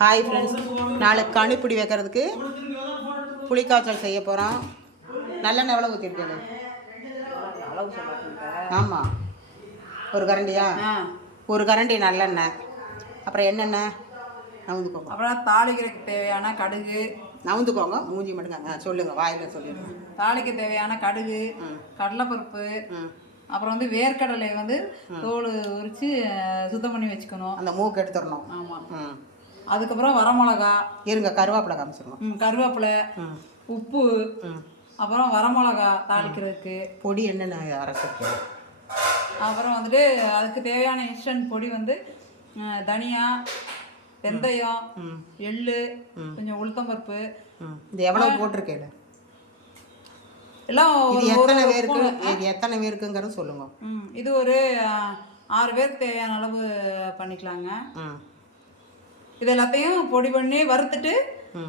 Hi friends, நாளைக்கு கணிப்பிடி வைக்கிறதுக்கு புளிக்காய்ச்சல் செய்ய போகிறோம். நல்லெண்ணெய் எவ்வளோ ஊற்றிருக்கேன்? ஆமாம், ஒரு கரண்டியா? ஒரு கரண்டி நல்லெண்ணெய். அப்புறம் என்னென்ன நவுந்துக்கோங்க. அப்புறம் தாளிக்கிறதுக்கு தேவையான கடுகு. நவுந்துக்கோங்க, மூஞ்சி மட்டுங்க. சொல்லுங்கள், வாயில் சொல்லிடுங்க. தாளிக்க தேவையான கடுகு, கடலைப்பருப்பு, அப்புறம் வேர்க்கடலை தோல் உரித்து சுத்தம் பண்ணி வச்சுக்கணும். அந்த மூக்கு எடுத்துடணும். ஆமாம். அதுக்கப்புறம் வரமிளகா. இருங்க, கருவேப்பிலை காமிச்சிடணும். கருவேப்பிலை, உப்பு, அப்புறம் வரமிளகா தாளிக்கிறதுக்கு பொடி என்னென்ன அரைச்சிருக்கு. அப்புறம் அதுக்கு தேவையான இன்ஸ்டன்ட் பொடி தனியா, வெந்தயம், எள்ளு, கொஞ்சம் உளுத்தம்பருப்பு. இது எவ்வளோ போட்டிருக்கேன் எல்லாம்? எத்தனை பேருக்கு, எத்தனை பேருக்குங்கிறது சொல்லுங்க. இது ஒரு 6 பேருக்கு தேவையான அளவு பண்ணிக்கலாங்க. இது எல்லாத்தையும் பொடி பண்ணி வறுத்துட்டு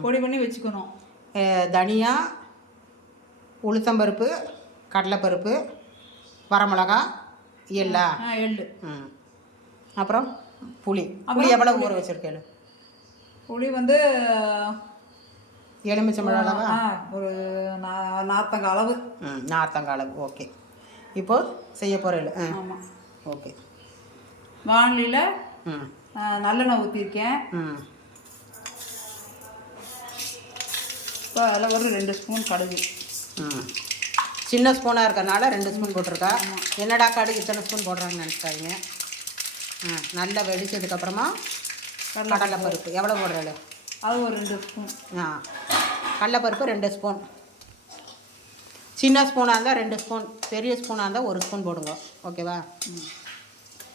பொடி பண்ணி வச்சுக்கணும். தனியா, உளுத்தம்பருப்பு, கடலைப்பருப்பு, வரமிளகா, எள்ளா? எள்ளு. அப்புறம் புளி. புளி எவ்வளோ ஊற வச்சுருக்கேன்? புளி எலுமிச்சம்பழம் அளவா? ஒரு 40 அளவு. 40 அளவு. ஓகே. இப்போது செய்ய போகிறேன். ஆமாம், ஓகே. வானிலையில் நல்லெண்ணெய் ஊற்றிருக்கேன். இப்போ அதில் ஒரு 2 ஸ்பூன் கடுகு. சின்ன ஸ்பூனாக இருக்கிறனால 2 ஸ்பூன் போட்டிருக்கா. என்னடா கடுகு இத்தனை ஸ்பூன் போடுறாங்கன்னு நினச்சிக்காதீங்க. நல்லா வெடிச்சதுக்கப்புறமா கடலைப்பருப்பு எவ்வளோ போடுறாள்? அது ஒரு 2 ஸ்பூன். கடலைப்பருப்பு 2 ஸ்பூன். சின்ன ஸ்பூனாக இருந்தால் 2 ஸ்பூன், பெரிய ஸ்பூனாக இருந்தால் 1 ஸ்பூன் போடுங்க. ஓகேவா?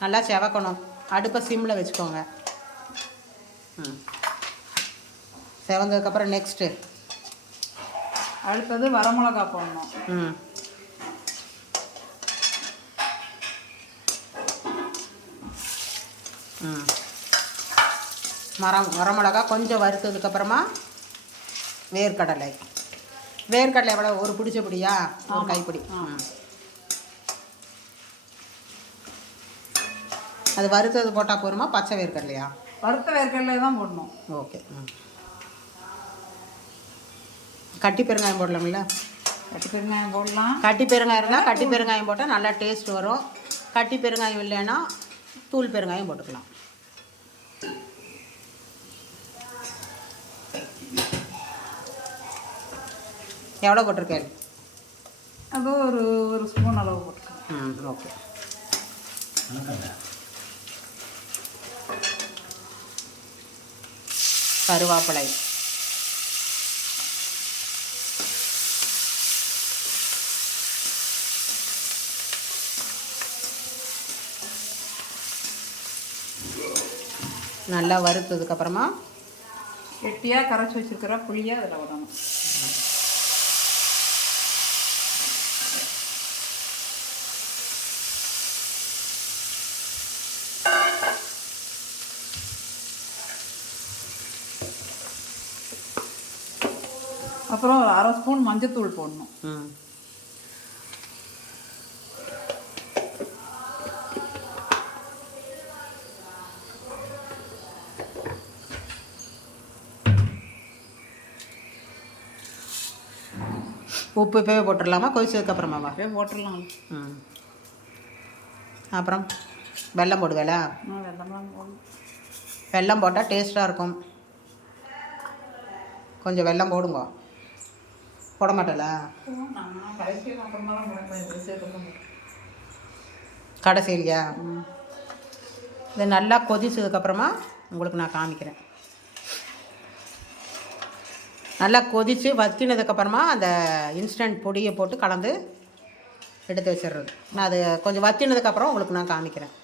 நல்லா செவக்கணும். அடுப்பை சிம்மில் வச்சுக்கோங்க. செவந்ததுக்கப்புறம் நெக்ஸ்ட்டு அடுத்தது வரமிளகா போடணும். வரமிளகா கொஞ்சம் வறுத்ததுக்கப்புறமா வேர்க்கடலை. வேர்க்கடலை எவ்வளோ? ஒரு பிடிச்ச பிடியா? ஒரு கைப்பிடி. அது வறுத்தது போட்டால் போருமா, பச்சை வேர்க்கடலையா? வறுத்த வேர்க்கடலை தான் போடணும். ஓகே. கட்டி பெருங்காயம் போடலாம்ல? கட்டி பெருங்காயம் போடலாம். கட்டி பெருங்காயம் இருந்தால் கட்டி பெருங்காயம் போட்டால் நல்லா டேஸ்ட் வரும். கட்டி பெருங்காயம் இல்லைன்னா தூள் பெருங்காயம் போட்டுக்கலாம். எவ்வளோ போட்டிருக்கேன்? அது ஒரு ஸ்பூன் அளவு போட்டுருக்கேன். ஓகே. கருவேப்பிலை, நல்லா வறுத்ததுக்கப்புறமா கெட்டியாக கரைச்சி வச்சுருக்கிற புளியை அதில் விடணும். அப்புறம் ஒரு 1/2 ஸ்பூன் மஞ்சத்தூள் போடணும். உப்பு இப்போவே போட்டுடலாமா, கொதிச்சதுக்கப்புறமாவா? போட்டுடலாம். அப்புறம் வெல்லம் போடுவேல? வெல்லம் போட்டால் டேஸ்ட்டாக இருக்கும். கொஞ்சம் வெல்லம் போடுங்க. போட மாட்டல? கடைசியா? இது நல்லா கொதிச்சதுக்கப்புறமா உங்களுக்கு நான் காமிக்கிறேன். நல்லா கொதித்து வற்றினதுக்கப்புறமா அந்த இன்ஸ்டன்ட் பொடியை போட்டு கலந்து எடுத்து வச்சிடுறது. நான் அது கொஞ்சம் வற்றினதுக்கப்புறம் உங்களுக்கு நான் காமிக்கிறேன்.